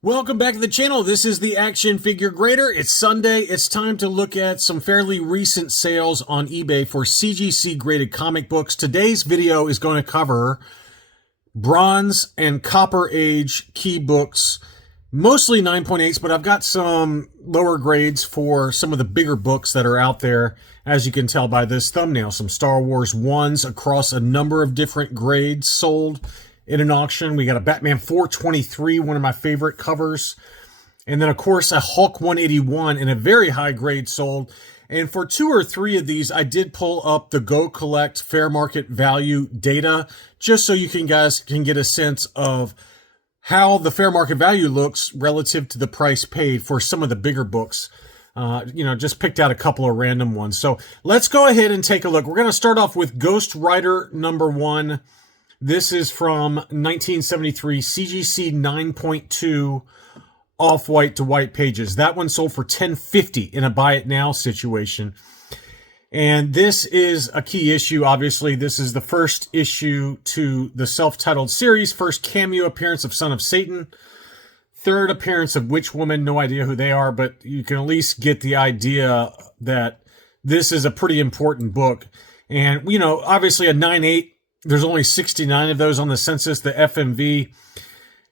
Welcome back to the channel. This is the Action Figure Grader. It's Sunday. It's time to look at some fairly recent sales on eBay for CGC graded comic books. Today's video is going to cover Bronze and Copper Age key books, mostly 9.8s, but I've got some lower grades for some of the bigger books that are out there. As you can tell by this thumbnail, some Star Wars 1s across a number of different grades sold in an auction. We got a Batman 423, one of my favorite covers. And then, of course, a Hulk 181 in a very high grade sold. And for 2 or 3 of these, I did pull up the Go Collect fair market value data, just so you guys can get a sense of how the fair market value looks relative to the price paid for some of the bigger books. Just picked out a couple of random ones. So let's go ahead and take a look. We're going to start off with Ghost Rider number 1. This is from 1973, CGC 9.2 off-white to white pages. That one sold for $10.50 in a buy it now situation. And this is a key issue, obviously. This is the first issue to the self-titled series, first cameo appearance of Son of Satan, third appearance of Witch Woman, no idea who they are, but you can at least get the idea that this is a pretty important book. And, obviously a 9.8, there's only 69 of those on the census. The FMV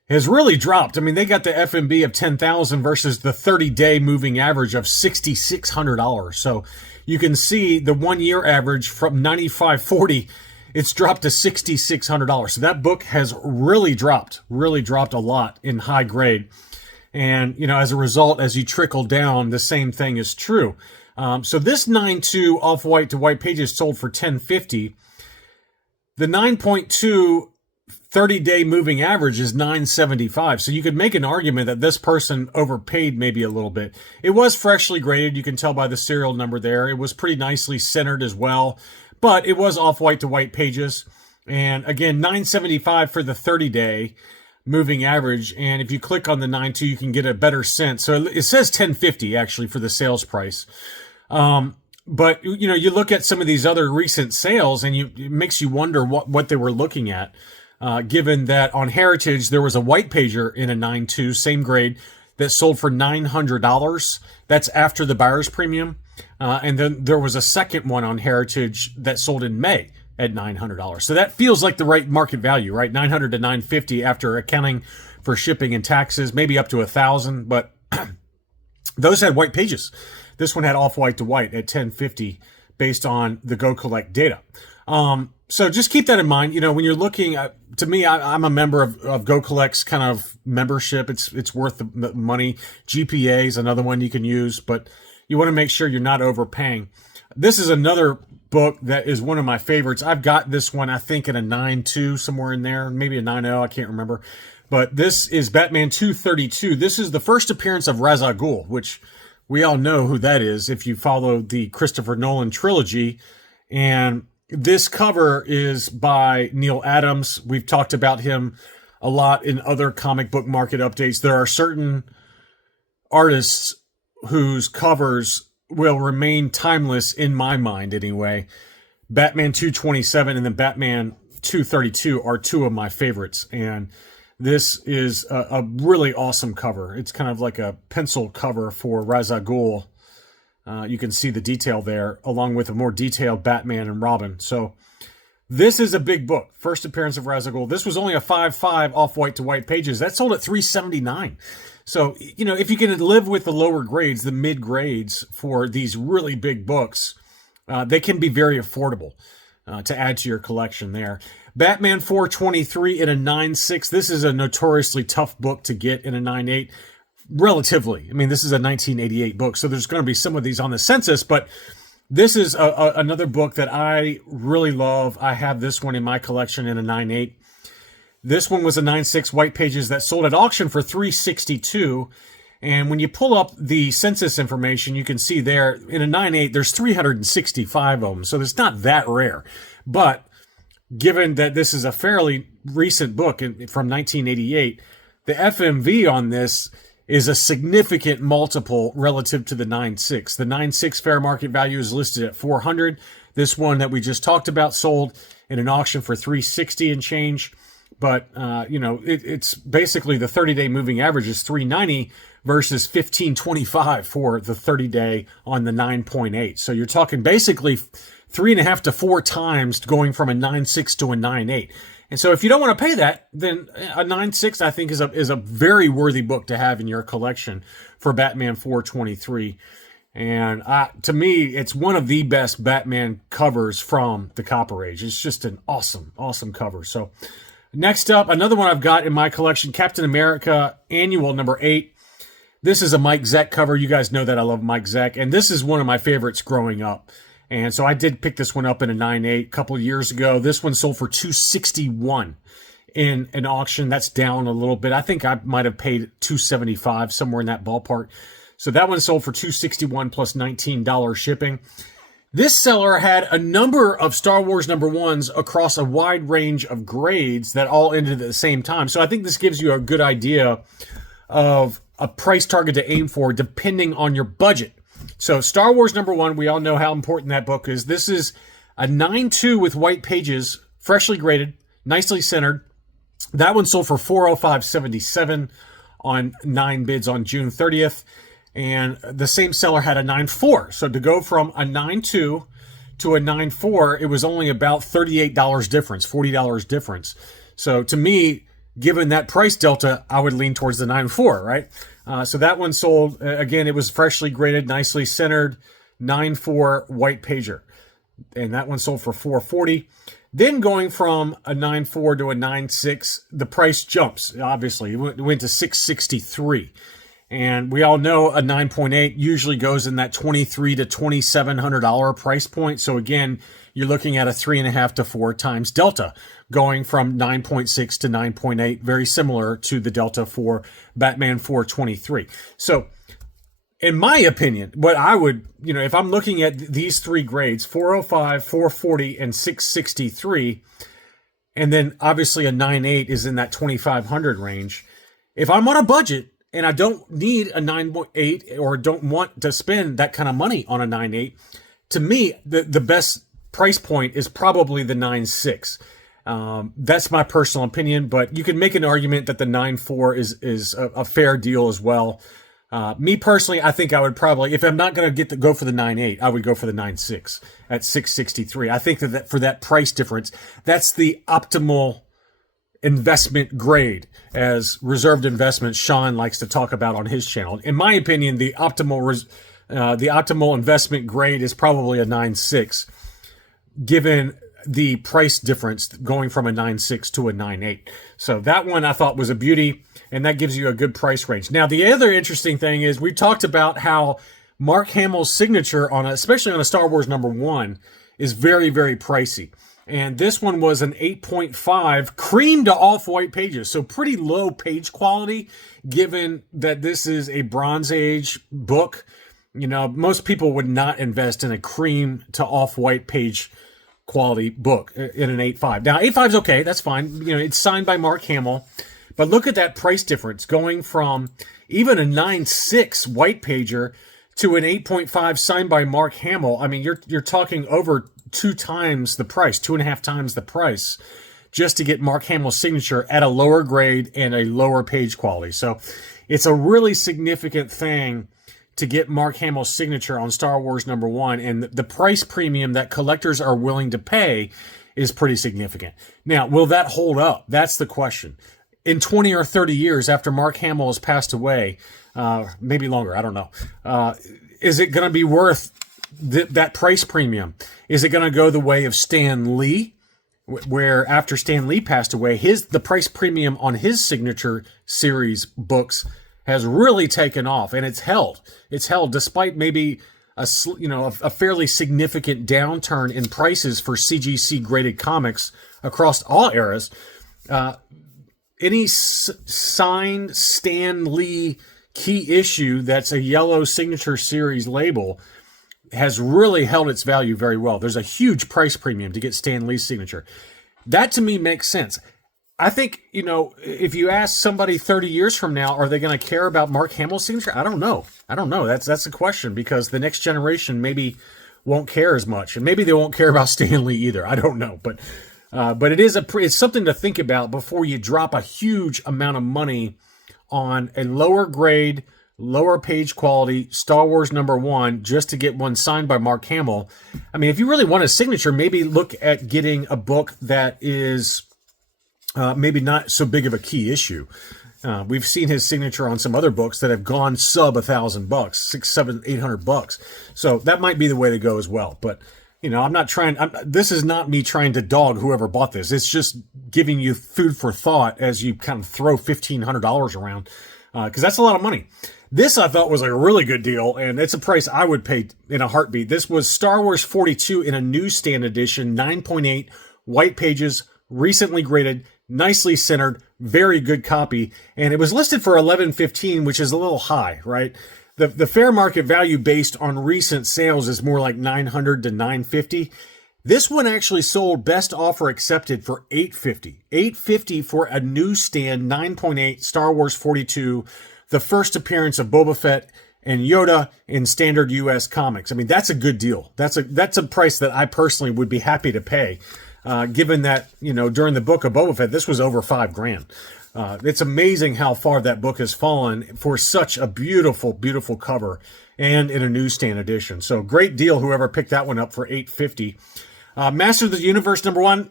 has really dropped. I mean, they got the FMV of 10,000 versus the 30-day moving average of $6,600. So you can see the 1-year average from 95.40, it's dropped to $6,600. So that book has really dropped a lot in high grade. And, as a result, as you trickle down, the same thing is true. So this 9.2 off-white to white pages sold for $10.50. The 9.2 30-day moving average is $9.75. So you could make an argument that this person overpaid maybe a little bit. It was freshly graded. You can tell by the serial number there. It was pretty nicely centered as well, but it was off-white to white pages. And again, $9.75 for the 30-day moving average. And if you click on the 9.2, you can get a better sense. So it says $10.50 actually for the sales price. But, you look at some of these other recent sales and it makes you wonder what they were looking at, given that on Heritage, there was a white pager in a 9.2, same grade, that sold for $900. That's after the buyer's premium. And then there was a second one on Heritage that sold in May at $900. So that feels like the right market value, right? $900 to $950 after accounting for shipping and taxes, maybe up to $1,000, but those had white pages. This one had off-white to white at $10.50 based on the Go Collect data. So just keep that in mind. When you're looking at, to me, I'm a member of Go Collect's kind of membership. It's worth the money. GPA is another one you can use, but you want to make sure you're not overpaying. This is another book that is one of my favorites. I've got this one, I think, in a 9.2, somewhere in there, maybe a 9.0, I can't remember. But this is Batman 232. This is the first appearance of Ra's al Ghul, which we all know who that is if you follow the Christopher Nolan trilogy. And this cover is by Neil Adams. We've talked about him a lot in other comic book market updates. There are certain artists whose covers will remain timeless in my mind anyway. Batman 227 and then Batman 232 are two of my favorites. And this is a really awesome cover. It's kind of like a pencil cover for Ra's al Ghul. You can see the detail there, along with a more detailed Batman and Robin. So this is a big book. First appearance of Ra's al Ghul. This was only a 5.5 off-white to white pages. That sold at $3.79. So, if you can live with the lower grades, the mid grades for these really big books, they can be very affordable to add to your collection there. Batman 423 in a 9.6. This is a notoriously tough book to get in a 9.8. Relatively. I mean, this is a 1988 book, so there's going to be some of these on the census, but this is another book that I really love. I have this one in my collection in a 9.8. This one was a 9.6 white pages that sold at auction for $362. And when you pull up the census information, you can see there in a 9.8, there's 365 of them. So it's not that rare. But given that this is a fairly recent book from 1988, the FMV on this is a significant multiple relative to the 9.6. The 9.6 fair market value is listed at $400. This one that we just talked about sold in an auction for $360 and change. But, it's basically the 30-day moving average is 390 versus 1525 for the 30-day on the 9.8. So you're talking basically 3.5 to 4 times going from a 9.6 to a 9.8. And so if you don't want to pay that, then a 9.6 I think is a very worthy book to have in your collection for Batman 423. And to me, it's one of the best Batman covers from the Copper Age. It's just an awesome, awesome cover. So next up, another one I've got in my collection, Captain America Annual number 8. This is a Mike Zeck cover. You guys know that I love Mike Zeck. And this is one of my favorites growing up. And so I did pick this one up in a 9.8 a couple of years ago. This one sold for $261 in an auction. That's down a little bit. I think I might have paid $275, somewhere in that ballpark. So that one sold for $261 plus $19 shipping. This seller had a number of Star Wars number ones across a wide range of grades that all ended at the same time. So I think this gives you a good idea of a price target to aim for depending on your budget. So Star Wars number one, we all know how important that book is. This is a 9.2 with white pages, freshly graded, nicely centered. That one sold for $405.77 on 9 bids on June 30th. And the same seller had a 9.4. So to go from a 9.2 to a 9.4, it was only about $38 difference, $40 difference. So to me, given that price delta, I would lean towards the 9.4, right? So that one sold, again, it was freshly graded, nicely centered, 9.4 white pager. And that one sold for $440. Then going from a 9.4 to a 9.6, the price jumps, obviously. It went to $663. And we all know a 9.8 usually goes in that $2,300 to $2,700 price point. So again, you're looking at a 3.5 to 4 times delta going from 9.6 to 9.8, very similar to the delta for Batman 423. So in my opinion, what I would, if I'm looking at these 3 grades, 405, 440, and 663, and then obviously a 9.8 is in that 2,500 range. If I'm on a budget, and I don't need a 9.8 or don't want to spend that kind of money on a 9.8, to me, the best price point is probably the 9.6. That's my personal opinion, but you can make an argument that the 9.4 is a fair deal as well. Me personally, I think I would probably, if I'm not going to go for the 9.8, I would go for the 9.6 at $663. I think that for that price difference, that's the optimal investment grade, as reserved investments Sean likes to talk about on his channel. In my opinion, the optimal investment grade is probably a 9.6, given the price difference going from a 9.6 to a 9.8. So that one I thought was a beauty, and that gives you a good price range. Now, the other interesting thing is we talked about how Mark Hamill's signature especially on a Star Wars number one, is very, very pricey. And this one was an 8.5 cream to off-white pages. So pretty low page quality, given that this is a Bronze Age book. Most people would not invest in a cream to off-white page quality book in an 8.5. Now, 8.5 is okay. That's fine. It's signed by Mark Hamill. But look at that price difference going from even a 9.6 white pager to an 8.5 signed by Mark Hamill. I mean, you're talking over 2 times the price, 2.5 times the price, just to get Mark Hamill's signature at a lower grade and a lower page quality. So it's a really significant thing to get Mark Hamill's signature on Star Wars number one, and the price premium that collectors are willing to pay is pretty significant. Now, will that hold up? That's the question. In 20 or 30 years after Mark Hamill has passed away, maybe longer, I don't know, is it going to be worth that price premium? Is it going to go the way of Stan Lee, where after Stan Lee passed away, the price premium on his signature series books has really taken off, and it's held. It's held despite maybe a fairly significant downturn in prices for CGC-graded comics across all eras. Any signed Stan Lee key issue that's a yellow signature series label has really held its value very well. There's a huge price premium to get Stan Lee's signature. That to me makes sense. I think, if you ask somebody 30 years from now, are they going to care about Mark Hamill's signature? I don't know. That's a question, because the next generation maybe won't care as much, and maybe they won't care about Stan Lee either. I don't know, but But it's something to think about before you drop a huge amount of money on a lower grade, lower page quality Star Wars #1 just to get one signed by Mark Hamill. I mean, if you really want a signature, maybe look at getting a book that is maybe not so big of a key issue. We've seen his signature on some other books that have gone sub $1,000, $600, $700, $800. So that might be the way to go as well. But I'm not trying. This is not me trying to dog whoever bought this. It's just giving you food for thought as you kind of throw $1,500 around, because that's a lot of money. This I thought was a really good deal, and it's a price I would pay in a heartbeat. This was Star Wars 42 in a newsstand edition, 9.8, white pages, recently graded, nicely centered, very good copy, and it was listed for $11.15, which is a little high, right? The fair market value based on recent sales is more like $900 to $950. This one actually sold best offer accepted for $850. $850 for a newsstand 9.8 Star Wars 42, the first appearance of Boba Fett and Yoda in standard US comics. I mean, that's a good deal. That's a price that I personally would be happy to pay, given that, during the book of Boba Fett, this was over $5,000. It's amazing how far that book has fallen for such a beautiful, beautiful cover and in a newsstand edition. So great deal, whoever picked that one up for $850. Master of the Universe #1,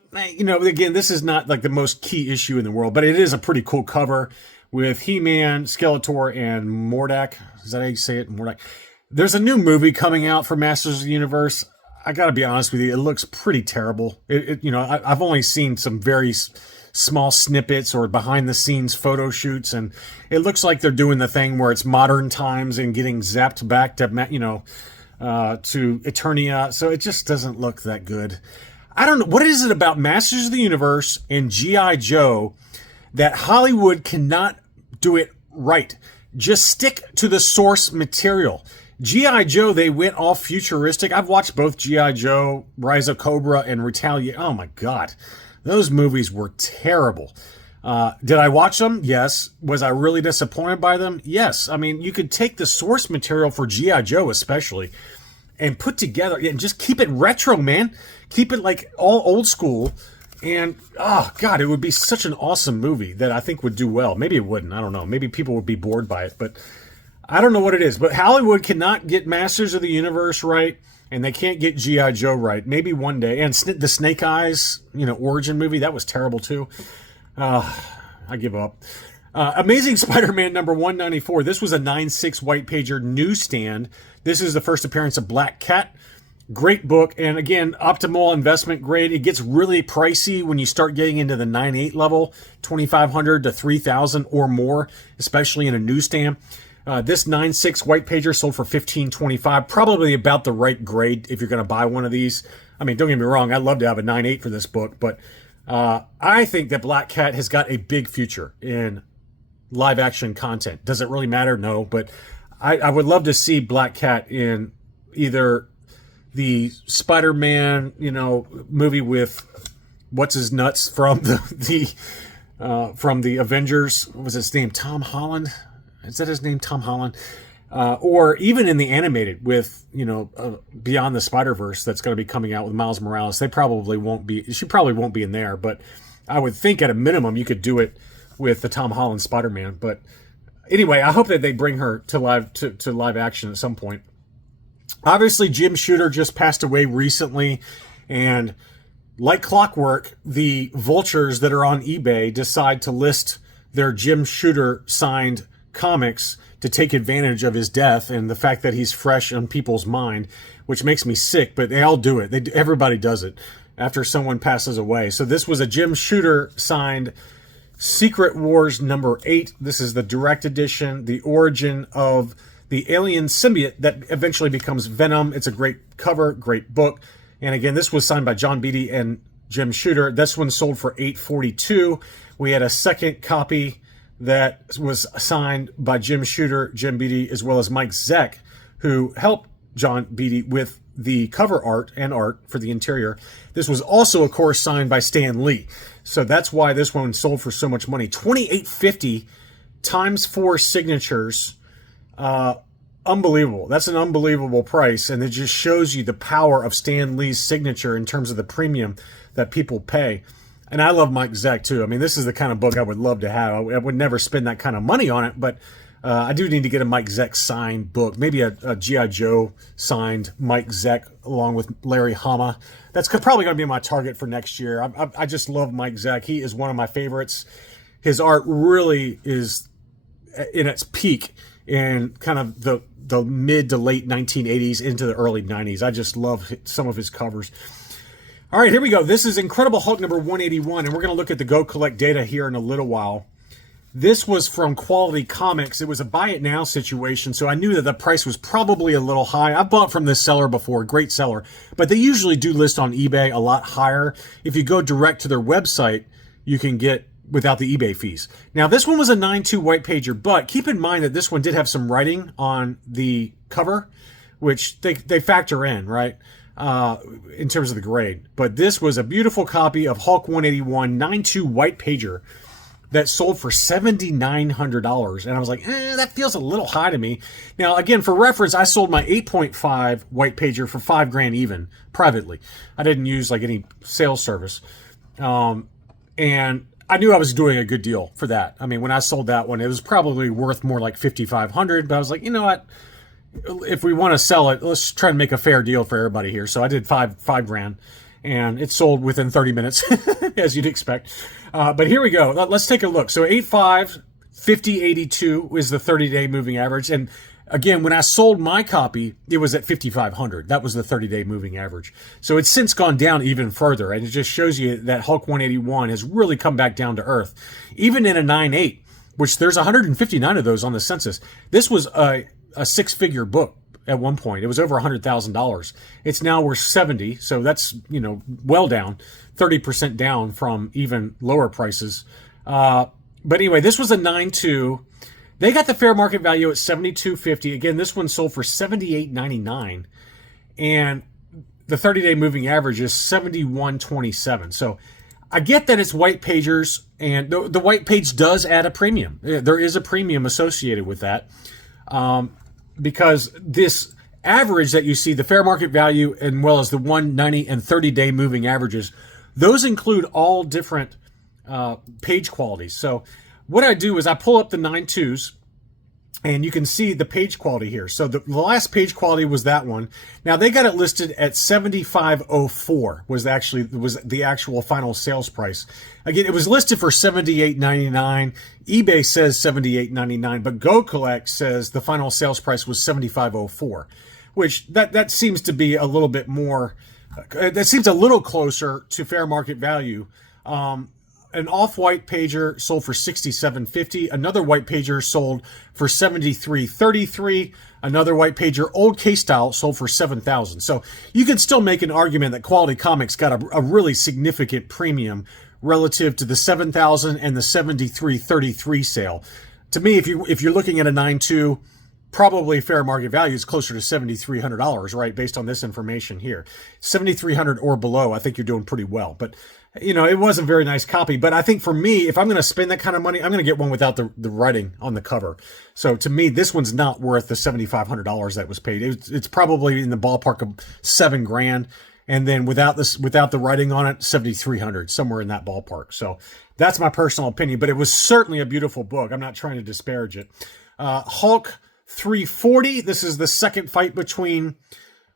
again, this is not like the most key issue in the world, but it is a pretty cool cover with He-Man, Skeletor, and Mordak. Is that how you say it? Mordak. There's a new movie coming out for Masters of the Universe. I got to be honest with you, it looks pretty terrible. I've only seen some very small snippets or behind the scenes photo shoots, and it looks like they're doing the thing where it's modern times and getting zapped back to Eternia. So it just doesn't look that good. I don't know. What is it about Masters of the Universe and G.I. Joe that Hollywood cannot do it right? Just stick to the source material. G.I. Joe, they went all futuristic. I've watched both G.I. Joe, Rise of Cobra, and Retaliate. Oh my God. Those movies were terrible. Did I watch them? Yes. Was I really disappointed by them? Yes. I mean, you could take the source material for G.I. Joe especially and put together and just keep it retro, man. Keep it like all old school. And, oh, God, it would be such an awesome movie that I think would do well. Maybe it wouldn't. I don't know. Maybe people would be bored by it. But I don't know what it is. But Hollywood cannot get Masters of the Universe right. And they can't get G.I. Joe right. Maybe one day. And the Snake Eyes, origin movie, that was terrible too. I give up. Amazing Spider-Man #194. This was a 9.6 white pager newsstand. This is the first appearance of Black Cat. Great book. And again, optimal investment grade. It gets really pricey when you start getting into the 9.8 level, $2,500 to $3,000 or more, especially in a newsstand. This 9.6 white pager sold for $15.25, probably about the right grade if you're going to buy one of these. I mean, don't get me wrong, I'd love to have a 9.8 for this book, but I think that Black Cat has got a big future in live action content. Does it really matter? No, but I would love to see Black Cat in either the Spider-Man, movie with what's his nuts from the Avengers. What was his name? Tom Holland. Is that his name? Tom Holland? Or even in the animated with, Beyond the Spider-Verse that's going to be coming out with Miles Morales. She probably won't be in there, but I would think at a minimum you could do it with the Tom Holland Spider-Man. But anyway, I hope that they bring her to live action at some point. Obviously, Jim Shooter just passed away recently, and like clockwork, the vultures that are on eBay decide to list their Jim Shooter signed comics to take advantage of his death and the fact that he's fresh on people's mind, which makes me sick, but they all do it. Everybody does it after someone passes away. So this was a Jim Shooter signed Secret Wars #8. This is the direct edition, the origin of the alien symbiote that eventually becomes Venom. It's a great cover, great book. And again, this was signed by John Beatty and Jim Shooter. This one sold for $842. We had a second copy that was signed by Jim Shooter, Jim Beatty, as well as Mike Zeck, who helped John Beatty with the cover art and art for the interior. This was also, of course, signed by Stan Lee. So that's why this one sold for so much money. $28.50 times 4 signatures. unbelievable. That's an unbelievable price, and it just shows you the power of Stan Lee's signature in terms of the premium that people pay. And I love Mike Zeck too. I mean, this is the kind of book I would love to have. I would never spend that kind of money on it, but I do need to get a Mike Zeck signed book, maybe a G.I. Joe signed Mike Zeck along with Larry Hama. That's probably going to be my target for next year. I just love Mike Zeck. He is one of my favorites. His art really is in its peak in kind of the mid to late 1980s into the early 90s. I just love some of his covers. All right, here we go. This is Incredible Hulk number 181, and we're going to look at the Go Collect data here in a little while. This was from Quality Comics. It was a buy it now situation, so I knew that the price was probably a little high. I bought from this seller before, great seller, but they usually do list on eBay a lot higher. If you go direct to their website, you can get without the eBay fees. Now, this one was a 9.2 white pager, but keep in mind that this one did have some writing on the cover, which they factor in, right, in terms of the grade. But this was a beautiful copy of Hulk 181 9.2 white pager that sold for $7,900. And I was like, that feels a little high to me. Now, again, for reference, I sold my 8.5 white pager for $5,000 even, privately. I didn't use like any sales service. And I knew I was doing a good deal for that. I mean, when I sold that one, it was probably worth more like $5,500, but I was like, you know what? If we want to sell it, let's try and make a fair deal for everybody here. So I did $5,000, and it sold within 30 minutes, as you'd expect. But here we go. Let's take a look. So 8.5, 50.82 is the 30-day moving average. And again, when I sold my copy, it was at 5,500. That was the 30-day moving average. So it's since gone down even further, and it just shows you that Hulk 181 has really come back down to earth. Even in a 9.8, which there's 159 of those on the census. This was a six-figure book at one point. It was over $100,000. It's now worth 70, so that's, well down, 30% down from even lower prices. But anyway, this was a 9.2. They got the fair market value at $72.50. Again, this one sold for $78.99, and the 30-day moving average is $71.27. So I get that it's white pagers, and the white page does add a premium. There is a premium associated with that, because this average that you see, the fair market value, and well as the 190 and 30-day moving averages, those include all different page qualities. So what I do is I pull up the 9.2s, and you can see the page quality here. So the last page quality was that one. Now they got it listed at $75.04 was the actual final sales price. Again, it was listed for $78.99. eBay says $78.99, but Go Collect says the final sales price was $75.04, which that seems to be a little bit more. That seems a little closer to fair market value. An off-white pager sold for $67.50. Another white pager sold for $73.33. Another white pager, old K-style, sold for $7,000. So you can still make an argument that Quality Comics got a really significant premium relative to the $7,000 and the $73.33 sale. To me, if you're looking at a 9.2, probably fair market value is closer to $7,300, right? Based on this information here, $7,300 or below, I think you're doing pretty well. But it was a very nice copy. But I think for me, if I'm going to spend that kind of money, I'm going to get one without the writing on the cover. So to me, this one's not worth the $7,500 that was paid. It's probably in the ballpark of $7,000, and then without the writing on it, $7,300, somewhere in that ballpark. So that's my personal opinion. But it was certainly a beautiful book. I'm not trying to disparage it. Hulk 340. This is the second fight between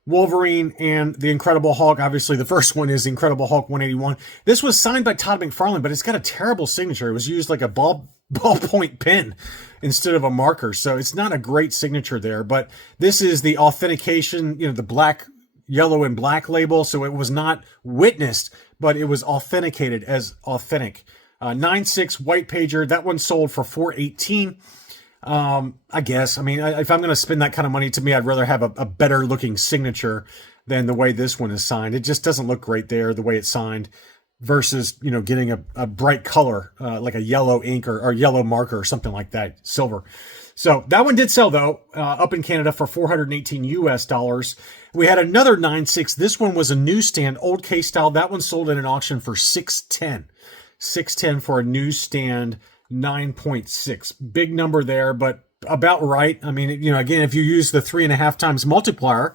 Wolverine and the Incredible Hulk. Obviously, the first one is Incredible Hulk 181. This was signed by Todd McFarlane, but it's got a terrible signature. It was used like a ballpoint pen instead of a marker, so it's not a great signature there. But this is the authentication, the black, yellow, and black label, so it was not witnessed, but it was authenticated as authentic. 9.6 white pager. That one sold for $418. I guess. I mean, if I'm going to spend that kind of money, to me, I'd rather have a better looking signature than the way this one is signed. It just doesn't look great there, the way it's signed, versus, getting a bright color, like a yellow ink or yellow marker or something like that, silver. So that one did sell, though, up in Canada for $418 US. We had another 9.6. This one was a newsstand, old K-style. That one sold in an auction for $610. $610 for a newsstand 9.6. Big number there, but about right. I mean, again, if you use the 3.5 times multiplier,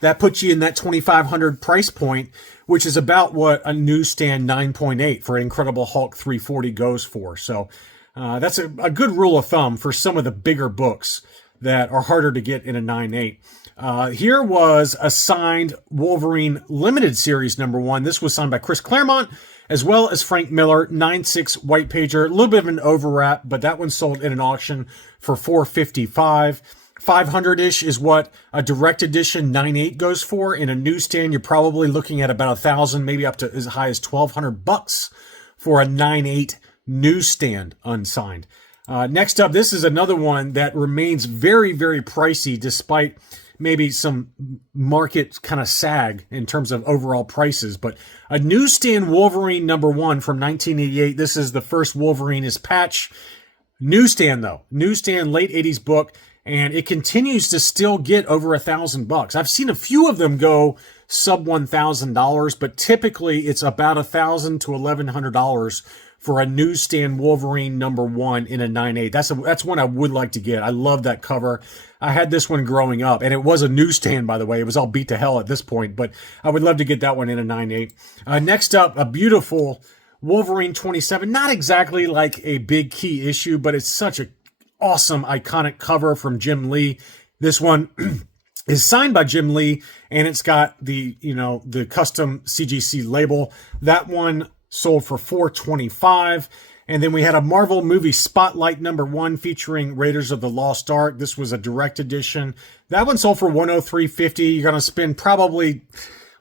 that puts you in that 2,500 price point, which is about what a newsstand 9.8 for Incredible Hulk 340 goes for. So that's a good rule of thumb for some of the bigger books that are harder to get in a 9.8. Here was a signed Wolverine Limited Series #1. This was signed by Chris Claremont as well as Frank Miller, 9.6 white pager, a little bit of an overwrap, but that one sold in an auction for $455. 500-ish is what a direct edition 9.8 goes for. In a newsstand, you're probably looking at about $1,000, maybe up to as high as $1,200 for a 9.8 newsstand unsigned. Next up, this is another one that remains very, very pricey despite maybe some market kind of sag in terms of overall prices. But a newsstand Wolverine #1 from 1988. This is the first Wolverine is patch. Newsstand, though. Newsstand, late 80s book. And it continues to still get over $1,000. I've seen a few of them go sub $1,000, but typically it's about $1,000 to $1,100 for a newsstand Wolverine #1 in a 9.8. That's one I would like to get. I love that cover. I had this one growing up, and it was a newsstand, by the way. It was all beat to hell at this point, but I would love to get that one in a 9.8. Next up, a beautiful Wolverine 27. Not exactly like a big key issue, but it's such a awesome, iconic cover from Jim Lee. This one is signed by Jim Lee, and it's got the custom CGC label. That one sold for $425. And then we had a Marvel movie Spotlight #1 featuring Raiders of the Lost Ark. This was a direct edition. That one sold for $103.50. You're going to spend probably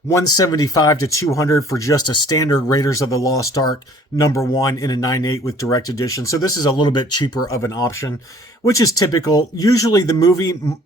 $175 to $200 for just a standard Raiders of the Lost Ark #1 in a 9.8 with direct edition. So this is a little bit cheaper of an option, which is typical. Usually the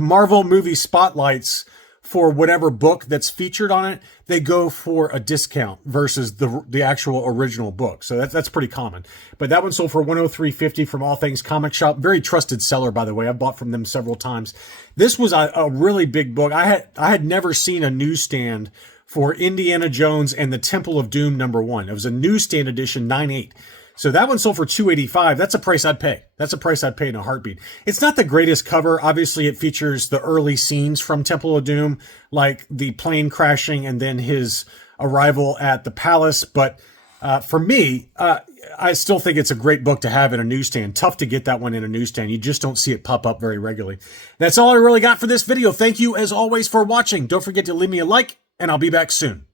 Marvel movie spotlights for whatever book that's featured on it, they go for a discount versus the actual original book. So that's pretty common. But that one sold for $103.50 from All Things Comic Shop. Very trusted seller, by the way. I've bought from them several times. This was a really big book. I had never seen a newsstand for Indiana Jones and the Temple of Doom #1. It was a newsstand edition 9.8. So that one sold for $285. That's a price I'd pay. That's a price I'd pay in a heartbeat. It's not the greatest cover. Obviously, it features the early scenes from Temple of Doom, like the plane crashing and then his arrival at the palace. But for me, I still think it's a great book to have in a newsstand. Tough to get that one in a newsstand. You just don't see it pop up very regularly. That's all I really got for this video. Thank you, as always, for watching. Don't forget to leave me a like, and I'll be back soon.